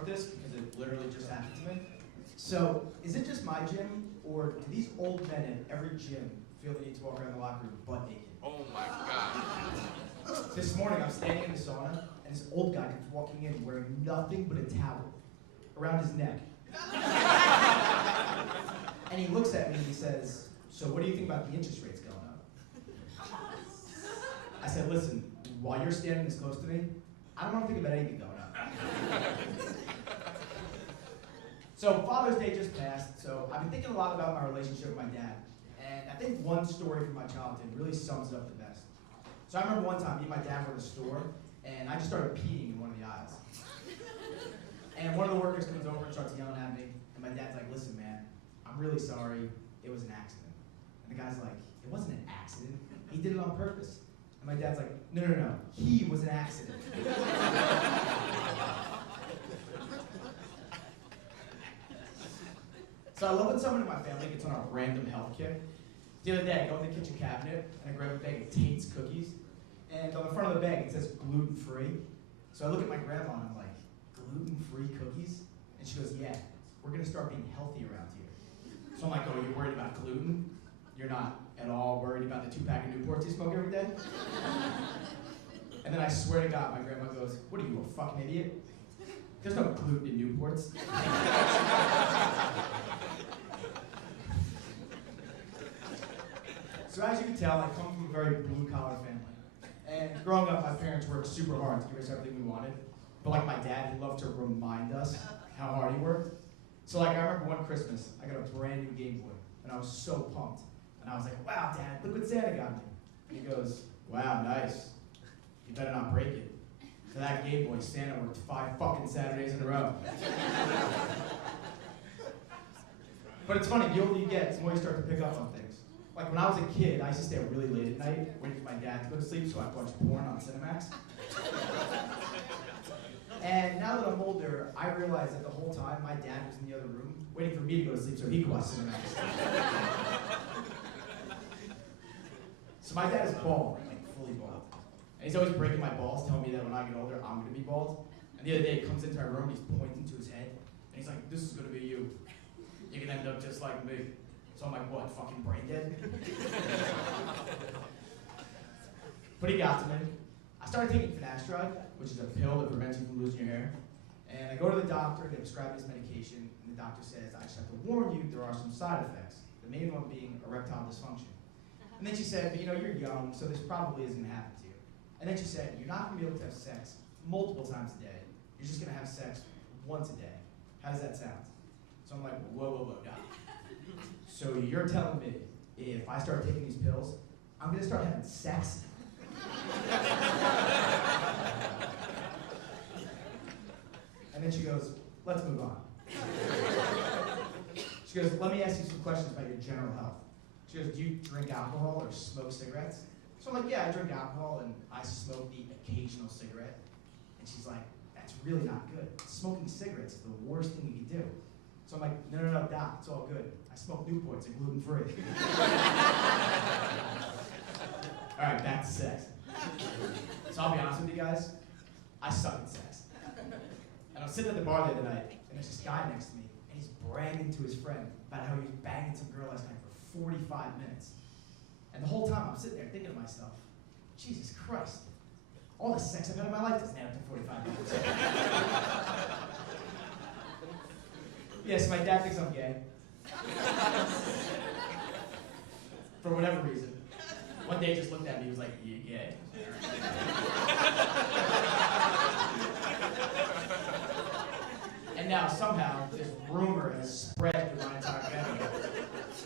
start this because it literally just happened to me. So, is it just my gym, or do these old men in every gym feel the need to walk around the locker room butt naked? Oh my God. This morning, I'm standing in the sauna, and this old guy comes walking in wearing nothing but a towel around his neck. And he looks at me and he says, "So what do you think about the interest rates going up?" I said, "Listen, while you're standing this close to me, I don't want to think about anything going up." So Father's Day just passed, so I've been thinking a lot about my relationship with my dad. And I think one story from my childhood really sums it up the best. So I remember one time me and my dad were in a store, and I just started peeing in one of the aisles. And one of the workers comes over and starts yelling at me, and my dad's like, "Listen, man, I'm really sorry, it was an accident." And the guy's like, "It wasn't an accident, he did it on purpose." And my dad's like, No, he was an accident." So I love when someone in my family gets on a random health kick. The other day, I go in the kitchen cabinet, and I grab a bag of Tate's cookies, and on the front of the bag, it says gluten-free. So I look at my grandma, and I'm like, "Gluten-free cookies?" And she goes, "Yeah, we're gonna start being healthy around here." So I'm like, "Oh, you're worried about gluten? You're not at all worried about the 2-pack of Newports you smoke every day?" And then I swear to God, my grandma goes, "What are you, a fucking idiot? There's no gluten in Newports." So as you can tell, I come from a very blue-collar family. And growing up, my parents worked super hard to give us everything we wanted. But like my dad, he loved to remind us how hard he worked. So like I remember one Christmas, I got a brand new Game Boy, and I was so pumped. And I was like, "Wow, Dad, look what Santa got me." And he goes, "Wow, nice. You better not break it." For that Game Boy, Santa worked 5 fucking Saturdays in a row. But it's funny, the older you get, the more you start to pick up on things. Like when I was a kid, I used to stay up really late at night, waiting for my dad to go to sleep so I'd watch porn on Cinemax. And now that I'm older, I realize that the whole time my dad was in the other room, waiting for me to go to sleep so he could watch Cinemax. So my dad is bald, like fully bald. And he's always breaking my balls, telling me that when I get older, I'm gonna be bald. And the other day, he comes into our room and he's pointing to his head, and he's like, "This is gonna be you. You're gonna end up just like me." So I'm like, "What, fucking brain dead?" But he got to me. I started taking finasteride, which is a pill that prevents you from losing your hair. And I go to the doctor, they prescribe this medication, and the doctor says, "I just have to warn you, there are some side effects. The main one being erectile dysfunction." And then she said, "But you know, you're young, so this probably isn't gonna happen to you." And then she said, "You're not gonna be able to have sex multiple times a day. You're just gonna have sex once a day. How does that sound?" So I'm like, whoa, doc. So you're telling me if I start taking these pills, I'm gonna start having sex? And then she goes, "Let's move on." She goes, "Let me ask you some questions about your general health." She goes, "Do you drink alcohol or smoke cigarettes?" So I'm like, "Yeah, I drink alcohol and I smoke the occasional cigarette." And she's like, "That's really not good. Smoking cigarettes is the worst thing you can do." So I'm like, no, doc, it's all good. I smoke Newports and gluten-free." All right, back to sex. So I'll be honest with you guys, I suck at sex. And I'm sitting at the bar the other night, and there's this guy next to me, and he's bragging to his friend about how he was banging some girl last night for 45 minutes. And the whole time I'm sitting there thinking to myself, Jesus Christ, all the sex I've had in my life doesn't add up to 45 minutes. Yes, my dad thinks I'm gay. For whatever reason. One day he just looked at me, he was like, "You gay?" And now somehow this rumor has spread through my entire family.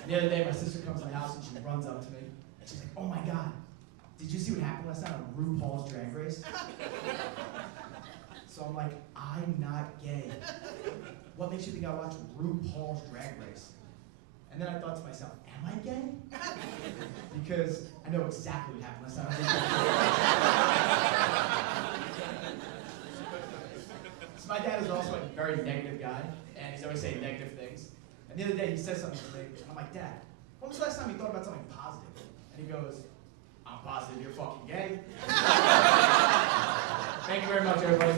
And the other day my sister comes in the house and she runs up to me and she's like, "Oh my God, did you see what happened last night on RuPaul's Drag Race?" So I'm like, "I'm not gay. What makes you think I watch RuPaul's Drag Race?" And then I thought to myself, am I gay? Because I know exactly what happened last night. So my dad is also a very negative guy, and he's always saying negative things. And the other day he says something to me, and I'm like, "Dad, when was the last time you thought about something positive?" And he goes, "I'm positive you're fucking gay." Thank you very much, everybody.